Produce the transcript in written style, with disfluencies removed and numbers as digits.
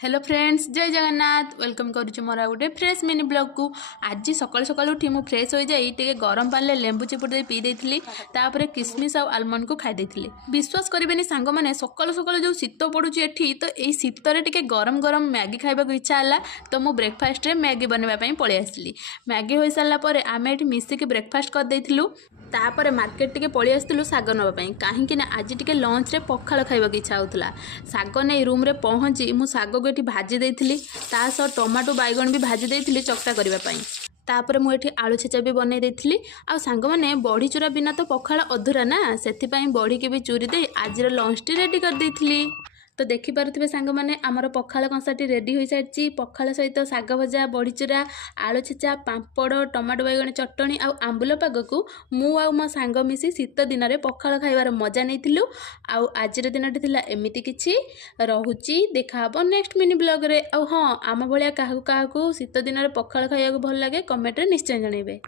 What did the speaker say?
Hello friends, जय Jagannath. Welcome करुच्ची मोर गोटे fresh mini blog को। आज सकाल सकाल उठी मु फ्रेश हो जाई टे गरम पानी लेंबू चिपुड़ी पी देथिली। तापर किसमिस और आलमंड को खाई देथिली। विश्वास करिबेनी सांग माने सकाल सकाल जो शीत पड़ुची एठी तो एई शीतरे टिके गरम गरम मैगी खाइबा को इच्छा हला। तो मु ब्रेकफास्ट रे मैगी बनवा पई पळी आसली। मैगी होई सारला परे आमे एठी मिसी के ब्रेकफास्ट कर देथिलु। तापर मार्केट टिके पळी आसतिलु साग नबा पई, काहेकि ना आज टिके लंच रे पखाळ खाइबा को इच्छा होतला। साग नै रूम रे पहुंची मु साग को एठी भाजी देथिली। ता सह टमाटो बैगन भी भाजी देथिली चकटा करबा पई। तापर मु एठी आलू छेचा भी बनै देथिली। आ सांग माने बड़ी चूरा बिना तो पखाळ अधूरा ना, सेथि पई बड़ी के भी चूरी दे आज लंच टी रेडी कर देथिली। तो देखि पारुथिबे सांग माने आमर पखाळ कंसाटी रेडी होई सारची। पखाळ सहित साग भजा, बड़ी चूरा, आलू छेचा, पांपड़, टमाटो बैगन चटणी आ आंबुल पाग को मु आ मो सांग मिसी शीत दिन रे पखाळ खाइबार मजा नैथिलु। आ आजिर दिनटी थिला एमिति किछि रहुची। देखा हबो नेक्स्ट मिनी ब्लॉग रे। आ हां, आम भलिया काहाकु काहाकु शीत दिन रे पखाळ खाइबाकू भल लागे कमेंट रे निश्चय जणैबे।